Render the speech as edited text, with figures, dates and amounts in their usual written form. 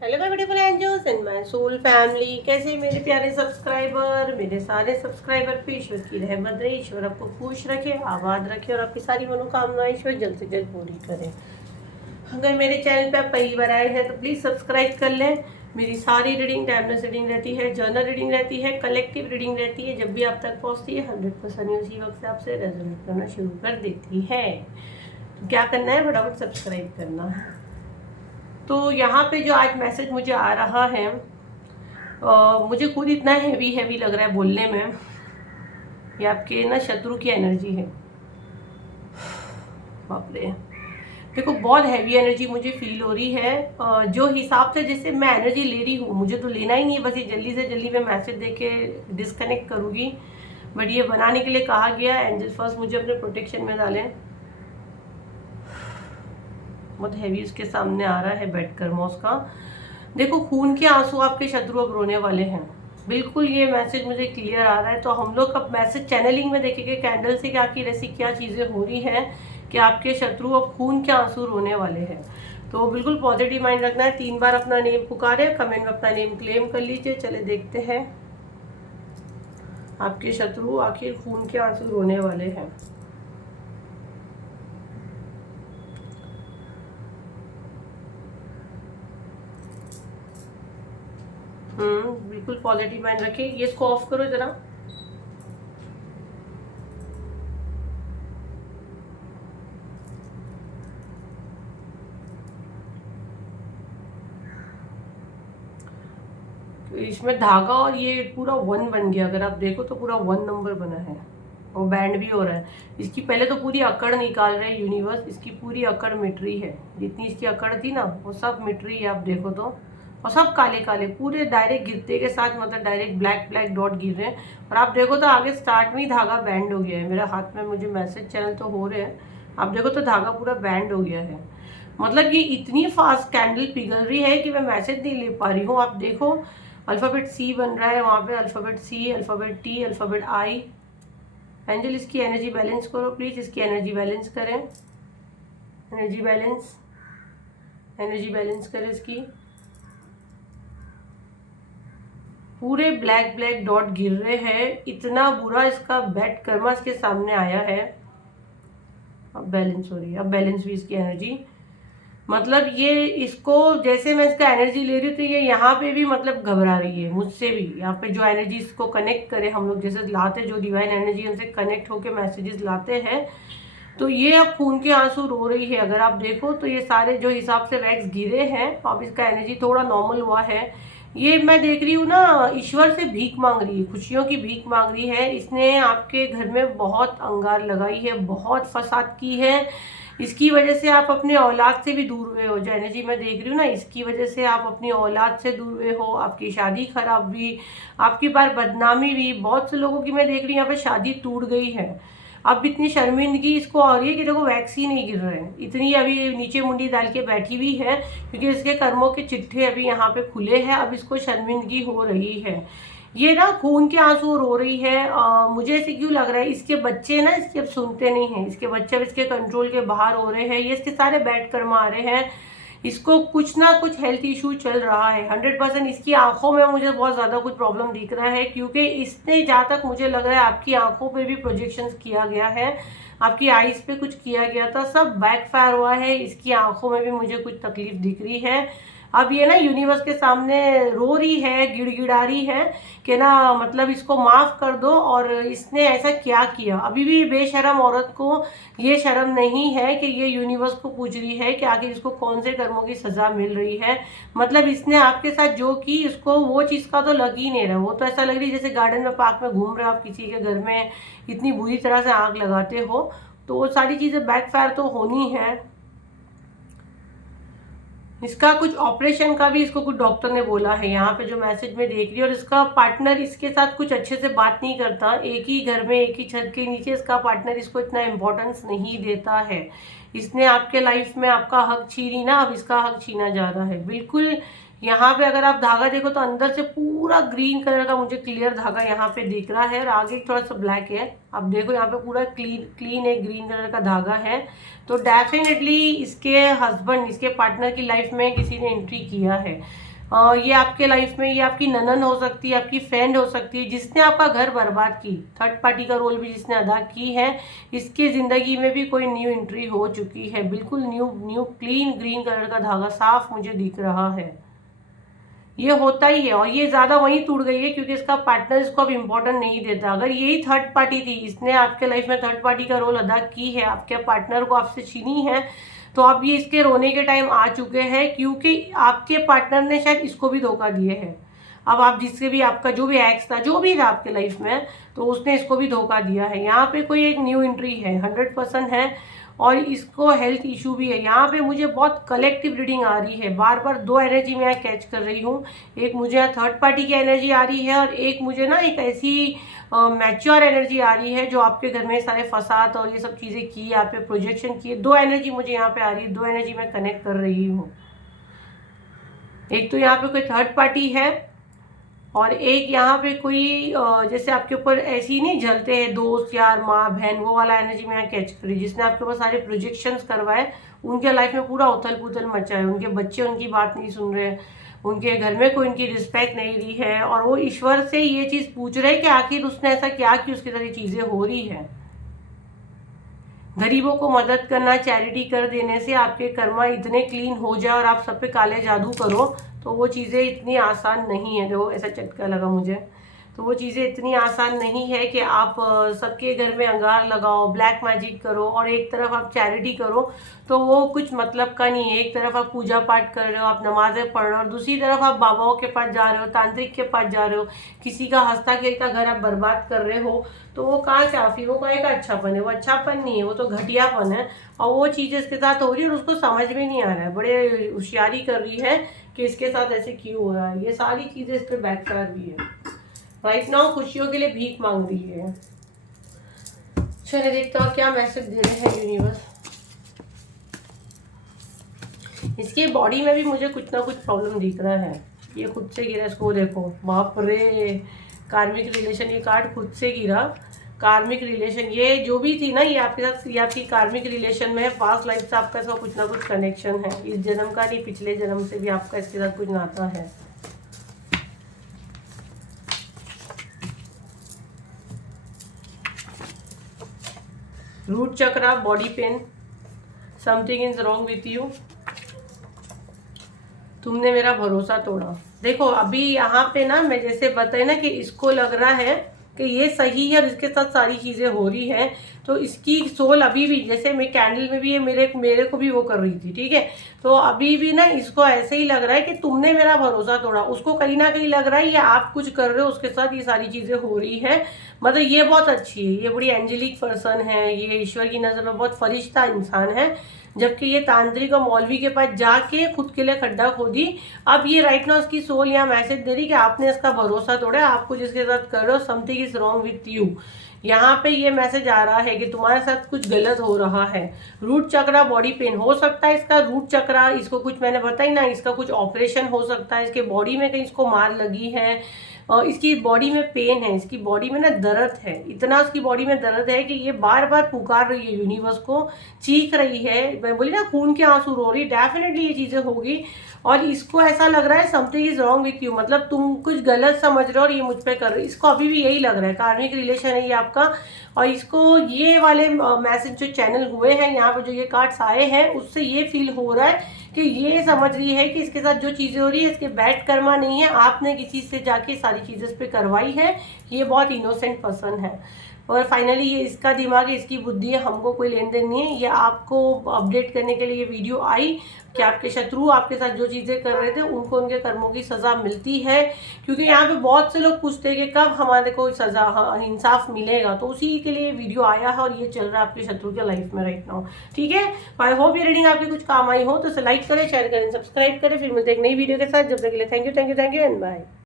Hello my beautiful angels and my soul family, कैसे मेरे प्यारे सब्सक्राइबर, मेरे सारे सब्सक्राइबर पे ईश्वर की रहमत रहे। ईश्वर आपको खुश रखे, आबाद रखे और आपकी सारी मनोकामनाएं ईश्वर जल्द से जल्द पूरी करे। अगर मेरे चैनल पे आप पहली बार आए हैं तो प्लीज़ सब्सक्राइब कर लें। मेरी सारी रीडिंग टाइमलेस रीडिंग रहती है, जर्नल रीडिंग रहती है, कलेक्टिव रीडिंग रहती है। जब भी आप तक पहुँचती है 100% उसी वक्त से आपसे रेजोनेट करना शुरू कर देती है। तो क्या करना है, फटाफट सब्सक्राइब करना है। तो यहाँ पे जो आज मैसेज मुझे आ रहा है, मुझे खुद इतना हैवी हैवी लग रहा है बोलने में। ये आपके ना शत्रु की एनर्जी है। बाप रे, देखो बहुत हैवी एनर्जी मुझे फील हो रही है। जो हिसाब से जैसे मैं एनर्जी ले रही हूँ, मुझे तो लेना ही नहीं है, बस ये जल्दी से जल्दी मैं मैसेज दे के डिस्कनेक्ट करूँगी। बट ये बनाने के लिए कहा गया एंजल फर्स्ट मुझे अपने प्रोटेक्शन में डालें। बहुत हैवी उसके सामने आ रहा है बेड कर्मोस का। देखो खून के आंसू आपके शत्रु अब रोने वाले हैं, बिल्कुल ये मैसेज मुझे क्लियर आ रहा है। तो हम लोग अब मैसेज चैनलिंग में देखेंगे कैंडल से क्या की ऐसी क्या चीज़ें हो रही हैं कि आपके शत्रु अब खून के आंसू रोने वाले हैं। तो बिल्कुल पॉजिटिव माइंड रखना है। 3 बार अपना नेम पुकारे, कमेंट में अपना नेम क्लेम कर लीजिए। चले देखते हैं आपके शत्रु आखिर खून के आंसू रोने वाले हैं। बिल्कुल पॉजिटिव माइंड रखिए। ये इसको ऑफ करो जरा। इसमें धागा और ये पूरा 1 बन गया। अगर आप देखो तो पूरा 1 नंबर बना है और बैंड भी हो रहा है। इसकी पहले तो पूरी अकड़ निकाल रहे हैं यूनिवर्स। इसकी पूरी अकड़ मिट रही है, जितनी इसकी अकड़ थी ना वो सब मिट रही है। आप देखो तो, और सब काले काले पूरे डायरेक्ट गिरते के साथ, मतलब डायरेक्ट ब्लैक ब्लैक डॉट गिर रहे हैं। और आप देखो तो आगे स्टार्ट में ही धागा बैंड हो गया है। मेरे हाथ में मुझे मैसेज चैनल तो हो रहे हैं, आप देखो तो धागा पूरा बैंड हो गया है। मतलब ये इतनी फास्ट कैंडल पिघल रही है कि मैं मैसेज नहीं ले पा रही हूँ। आप देखो अल्फ़ाबेट सी बन रहा है वहाँ पे, अल्फ़ाबेट सी, अल्फ़ाबेट टी, अल्फ़ाबेट आई। एंजल इसकी एनर्जी बैलेंस करो प्लीज़, इसकी एनर्जी बैलेंस करें। एनर्जी बैलेंस, एनर्जी बैलेंस करें इसकी। पूरे ब्लैक ब्लैक डॉट गिर रहे हैं। इतना बुरा इसका बैड कर्मा इसके सामने आया है। अब बैलेंस हो रही है, अब बैलेंस हुई इसकी एनर्जी। मतलब ये इसको जैसे मैं इसका एनर्जी ले रही हूँ तो ये यहाँ पे भी मतलब घबरा रही है मुझसे भी। यहाँ पे जो एनर्जी इसको कनेक्ट करे, हम लोग जैसे लाते, जो डिवाइन एनर्जी उनसे कनेक्ट होके मैसेजेस लाते हैं, तो ये अब खून के आंसू रो रही है। अगर आप देखो तो ये सारे जो हिसाब से वैक्स गिरे हैं, तो अब इसका एनर्जी थोड़ा नॉर्मल हुआ है। ये मैं देख रही हूँ ना, ईश्वर से भीख मांग रही है, खुशियों की भीख मांग रही है। इसने आपके घर में बहुत अंगार लगाई है, बहुत फसाद की है। इसकी वजह से आप अपने औलाद से भी दूर हुए हो। जो एनर्जी मैं देख रही हूँ ना, इसकी वजह से आप अपनी औलाद से दूर हुए हो। आपकी शादी खराब हुई, आपकी बार बदनामी हुई। बहुत से लोगों की मैं देख रही हूँ यहाँ पे शादी टूट गई है। अब इतनी शर्मिंदगी इसको आ रही है कि देखो वैक्स ही नहीं गिर रहे हैं। इतनी अभी नीचे मुंडी डाल के बैठी हुई है क्योंकि इसके कर्मों के चिट्ठे अभी यहाँ पे खुले हैं। अब इसको शर्मिंदगी हो रही है। ये ना खून के आंसू रो रही है। मुझे ऐसे क्यों लग रहा है, इसके बच्चे ना इसके अब सुनते नहीं हैं। इसके बच्चे अब इसके कंट्रोल के बाहर हो रहे हैं। ये इसके सारे बैड कर्म आ रहे हैं। इसको कुछ ना कुछ हेल्थ इशू चल रहा है। 100% इसकी आंखों में मुझे बहुत ज़्यादा कुछ प्रॉब्लम दिख रहा है, क्योंकि इसने जहाँ तक मुझे लग रहा है आपकी आंखों पे भी प्रोजेक्शंस किया गया है, आपकी आईज पे कुछ किया गया था, सब बैकफायर हुआ है। इसकी आंखों में भी मुझे कुछ तकलीफ दिख रही है। अब ये ना यूनिवर्स के सामने रो रही है, गिड़गिड़ा रही है कि ना मतलब इसको माफ़ कर दो। और इसने ऐसा क्या किया, अभी भी बेशरम औरत को ये शर्म नहीं है कि ये यूनिवर्स को पूछ रही है कि आखिर इसको कौन से कर्मों की सज़ा मिल रही है। मतलब इसने आपके साथ जो की, इसको वो चीज़ का तो लग ही नहीं रहा। वो तो ऐसा लग रही है जैसे गार्डन में, पार्क में घूम रहे हो आप, किसी के घर में इतनी बुरी तरह से आग लगाते हो। तो वो सारी चीज़ें बैकफायर तो होनी है। इसका कुछ ऑपरेशन का भी इसको कुछ डॉक्टर ने बोला है, यहाँ पे जो मैसेज में देख रही है। और इसका पार्टनर इसके साथ कुछ अच्छे से बात नहीं करता। एक ही घर में, एक ही छत के नीचे इसका पार्टनर इसको इतना इम्पोर्टेंस नहीं देता है। इसने आपके लाइफ में आपका हक छीनी ना, अब इसका हक छीना जा रहा है। बिल्कुल यहाँ पे अगर आप धागा देखो तो अंदर से पूरा ग्रीन कलर का मुझे क्लियर धागा यहाँ पे दिख रहा है और आगे थोड़ा सा ब्लैक है। आप देखो यहाँ पे पूरा क्लीन एक ग्रीन कलर का धागा है। तो डेफिनेटली इसके हस्बैंड, इसके पार्टनर की लाइफ में किसी ने एंट्री किया है। ये आपके लाइफ में, ये आपकी ननन हो सकती है, आपकी फ्रेंड हो सकती है, जिसने आपका घर बर्बाद की, थर्ड पार्टी का रोल भी जिसने अदा की है। इसके ज़िंदगी में भी कोई न्यू एंट्री हो चुकी है। बिल्कुल न्यू क्लीन ग्रीन कलर का धागा साफ मुझे दिख रहा है। ये होता ही है और ये ज़्यादा वहीं टूट गई है क्योंकि इसका पार्टनर इसको अब इम्पोर्टेंट नहीं देता। अगर यही थर्ड पार्टी थी, इसने आपके लाइफ में थर्ड पार्टी का रोल अदा की है, आपके पार्टनर को आपसे छीनी है, तो अब ये इसके रोने के टाइम आ चुके हैं क्योंकि आपके पार्टनर ने शायद इसको भी धोखा दिए है। अब आप जिससे भी, आपका जो भी एक्स था, जो भी था आपके लाइफ में, तो उसने इसको भी धोखा दिया है। यहाँ पे कोई एक न्यू एंट्री है, 100% है। और इसको हेल्थ इशू भी है। यहाँ पे मुझे बहुत कलेक्टिव रीडिंग आ रही है, बार बार दो एनर्जी मैं कैच कर रही हूँ। एक मुझे यहाँ थर्ड पार्टी की एनर्जी आ रही है और एक मुझे ना एक ऐसी मैच्योर एनर्जी आ रही है जो आपके घर में सारे फसाद और ये सब चीज़ें की, आप पे प्रोजेक्शन किए। दो एनर्जी मुझे यहाँ पे आ रही है, दो एनर्जी मैं कनेक्ट कर रही हूँ। एक तो यहाँ पे कोई थर्ड पार्टी है और एक यहाँ पे कोई जैसे आपके ऊपर ऐसी नहीं जलते हैं दोस्त, यार, माँ, बहन, वो वाला एनर्जी मैं कैच करी, जिसने आपके ऊपर सारे प्रोजेक्शंस करवाए। उनके लाइफ में पूरा उथल पुथल मचा है। उनके बच्चे उनकी बात नहीं सुन रहे, उनके घर में कोई उनकी रिस्पेक्ट नहीं दी है और वो ईश्वर से ये चीज़ पूछ रहे कि आखिर उसने ऐसा क्या कि उसकी तरह चीज़ें हो रही है। गरीबों को मदद करना, चैरिटी कर देने से आपके कर्मा इतने क्लीन हो जाए और आप सब पे काले जादू करो, तो वो चीज़ें इतनी आसान नहीं है। देखो ऐसा चटका लगा मुझे, तो वो चीज़ें इतनी आसान नहीं है कि आप सबके घर में अंगार लगाओ, ब्लैक मैजिक करो और एक तरफ आप चैरिटी करो, तो वो कुछ मतलब का नहीं है। एक तरफ आप पूजा पाठ कर रहे हो, आप नमाजें पढ़ रहे हो और दूसरी तरफ आप बाबाओं के पास जा रहे हो, तांत्रिक के पास जा रहे हो, किसी का हंसता खेलता घर आप बर्बाद कर रहे हो, तो वो कहाँ से आफी, वो कहाँ का अच्छापन है? वो अच्छापन नहीं है, वो तो घटियापन है। और वो चीज़ इसके साथ हो रही है और उसको समझ में नहीं आ रहा है। बड़े होशियारी कर रही है कि इसके साथ ऐसे क्यों हो रहा है। ये सारी चीज़ें इस पर बैकफायर भी है। राइट नाउ खुशियों के लिए भीख मांग रही है। चलिए देखते हो क्या मैसेज दे रहे हैं यूनिवर्स। इसके बॉडी में भी मुझे कुछ ना कुछ प्रॉब्लम दिख रहा है। ये खुद से गिरा, इसको देखो, बाप रे, कार्मिक रिलेशन, ये कार्ड खुद से गिरा। कार्मिक रिलेशन, ये जो भी थी ना, ये आपके साथ, ये आपकी कार्मिक रिलेशन में है। पास्ट लाइफ से आपका इसका कुछ ना कुछ कनेक्शन है। इस जन्म का नहीं, पिछले जन्म से भी आपका इसके साथ कुछ नाता है। Root chakra, body pain, something is wrong with you. तुमने मेरा भरोसा तोड़ा। देखो अभी यहाँ पे ना, मैं जैसे बताए ना कि इसको लग रहा है कि ये सही है और इसके साथ सारी चीज़ें हो रही हैं, तो इसकी सोल अभी भी, जैसे मैं कैंडल में भी ये मेरे को भी वो कर रही थी, ठीक है, तो अभी भी ना इसको ऐसे ही लग रहा है कि तुमने मेरा भरोसा तोड़ा। उसको कहीं ना कहीं लग रहा है ये आप कुछ कर रहे हो, उसके साथ ये सारी चीज़ें हो रही है। मतलब ये बहुत अच्छी है, ये बड़ी एंजेलिक पर्सन है, ये ईश्वर की नज़र में बहुत फरिश्ता इंसान है, जबकि ये तांत्रिक और मौलवी के पास जाके खुद के लिए खड्डा खोदी। अब ये राइट नाउ उसकी सोल यहाँ मैसेज दे रही कि आपने इसका भरोसा तोड़ा, आपको जिसके साथ कर रहे हो, something is wrong with you. यहाँ पे ये मैसेज आ रहा है कि तुम्हारे साथ कुछ गलत हो रहा है। रूट चक्रा, बॉडी पेन हो सकता है इसका। रूट चक्रा, इसको कुछ मैंने बताई ना, इसका कुछ ऑपरेशन हो सकता है, इसके बॉडी में कहीं इसको मार लगी है और इसकी बॉडी में पेन है, इसकी बॉडी में ना दर्द है, इतना इसकी बॉडी में दर्द है कि ये बार बार पुकार रही है यूनिवर्स को, चीख रही है। मैं बोली ना खून के आंसू रो रही। डेफिनेटली ये चीज़ें होगी और इसको ऐसा लग रहा है something is wrong with you, मतलब तुम कुछ गलत समझ रहे हो और ये मुझ पे कर रहे हो। इसको अभी भी यही लग रहा है, कार्मिक रिलेशन है ये आपका। और इसको ये वाले मैसेज जो चैनल हुए हैं यहाँ पे, जो ये कार्ड्स आए हैं, उससे ये फील हो रहा है कि ये समझ रही है कि इसके साथ जो चीज़ें हो रही है इसके बैड कर्मा नहीं है, आपने किसी से जाके सारी चीज़ें इस पर करवाई है। ये बहुत इनोसेंट पर्सन है और फाइनली ये इसका दिमाग है, इसकी बुद्धि है, हमको कोई लेन देन नहीं है। ये आपको अपडेट करने के लिए ये वीडियो आई कि आपके शत्रु आपके साथ जो चीज़ें कर रहे थे उनको उनके कर्मों की सज़ा मिलती है। क्योंकि यहाँ पे बहुत से लोग पूछते हैं कि कब हमारे को सज़ा, इंसाफ मिलेगा, तो उसी के लिए वीडियो आया है और ये चल रहा है आपके शत्रु के लाइफ में राइट नाउ, ठीक है। आई होप ये रीडिंग आपके कुछ काम आई हो, तो लाइक करें, शेयर करें, सब्सक्राइब करें। फिर मिलते हैं एक नई वीडियो के साथ। जब तक के लिए थैंक यू एंड बाय।